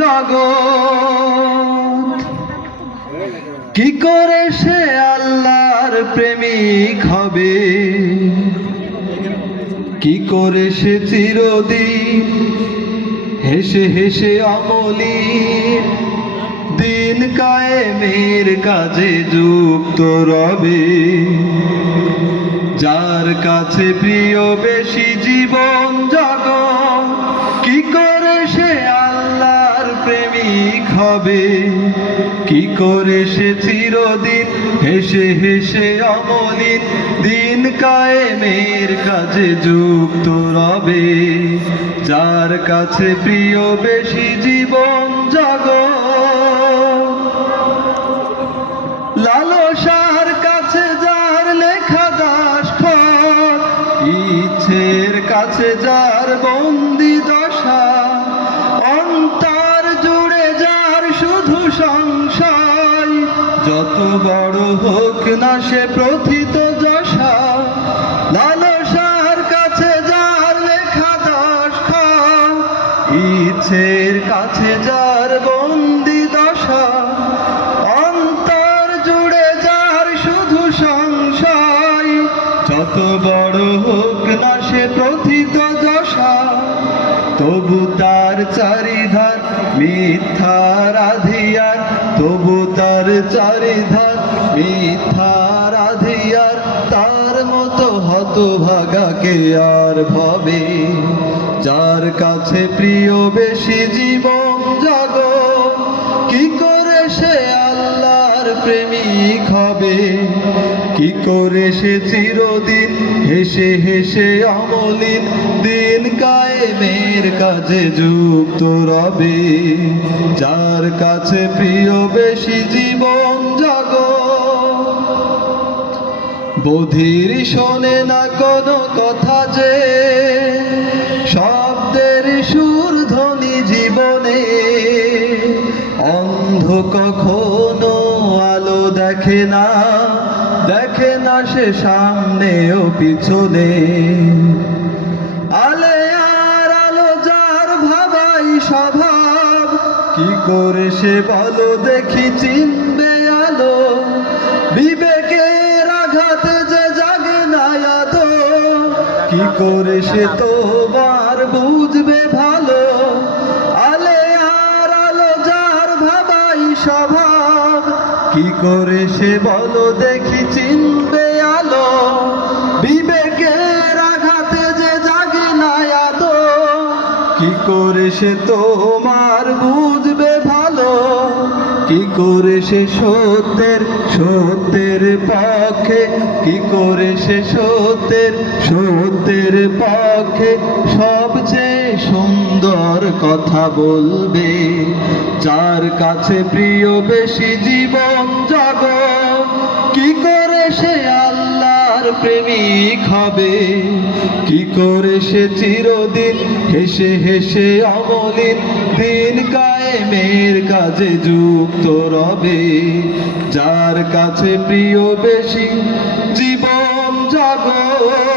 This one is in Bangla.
জগৎ। কি করে সে আল্লাহর প্রেমিক হবে, কি করে সে চিরদিন হেসে হেসে অমলিন দিন কায়েমের কাজে যুক্ত রবে। যার কাছে প্রিয় বেশি জীবন জগৎ, কি করে সে আল্লাহর প্রেমিক হবে, কি করে সে চিরদিন হেসে হেসে অমলিন দিন কায়েমের কাজে যুক্ত রবে। যার কাছে প্রিয় বেশি জীবন জগৎ, লালসার কাছে যার লেখা দাসখত, ইচ্ছের কাছে যার বন্দি দশা, অন্তর জুড়ে যার শুধু সংশয়, যত বড় হোক না সে প্রথিত যশা। লালসার কাছে যার লেখা দাসখত, ইচ্ছের কাছে যার বন্দি দশা, অন্তর জুড়ে যার শুধু সংশয়, যত বড় হোক না সে প্রথিত যশা। তবু তার চারিধার মিথ্যার আধিয়ার, তবু তার চারিধার মিথ্যার আধিয়ার, তার মতো হতভাগা কে আর ভবে। যার কাছে প্রিয় বেশি জীবন জগৎ, কি করে সে আল্লাহর প্রেমিক হবে, কি করে সে চিরদিন হেসে হেসে অমলিন দিন কায়েমের কাজে যুক্ত রবে। যার কাছে প্রিয় বেশি জীবন জগৎ, বধির শোনে না কোনো কথা যে, শব্দের সুর ধ্বনি জীবনে, অন্ধ কখনো আলো দেখে না, দেখে না সে সামনে ও পিছনে। আলে আর আলো যার ভাবাই স্বভাব, কি করে সে বলো দেখি চিনবে আলো। বিবেকের আঘাতে যে জাগে না আদো, কি করে সে তোমার বুঝবে ভালো। আলে আর আলো যার ভাবাই স্বভাব, কি করে সে বলো দেখি চিনবে আলো। বিবেকের আঘাতে যে জাগে না আদো, কি করে সে তোমার বুঝবে ভালো। কি করে সে সত্যের সত্যের পক্ষে, কি করে সে সত্যের সত্যের পক্ষে সবচেয়ে সুন্দর কথা বলবে। যার কাছে প্রিয় বেশি জীবন জগৎ, কি করে সে আল্লাহর প্রেমিক হবে, কি করে সে চিরদিন হেসে হেসে অমলিন দিন কায়েমের কাজে যুক্ত রবে। যার কাছে প্রিয় বেশি জীবন জগৎ।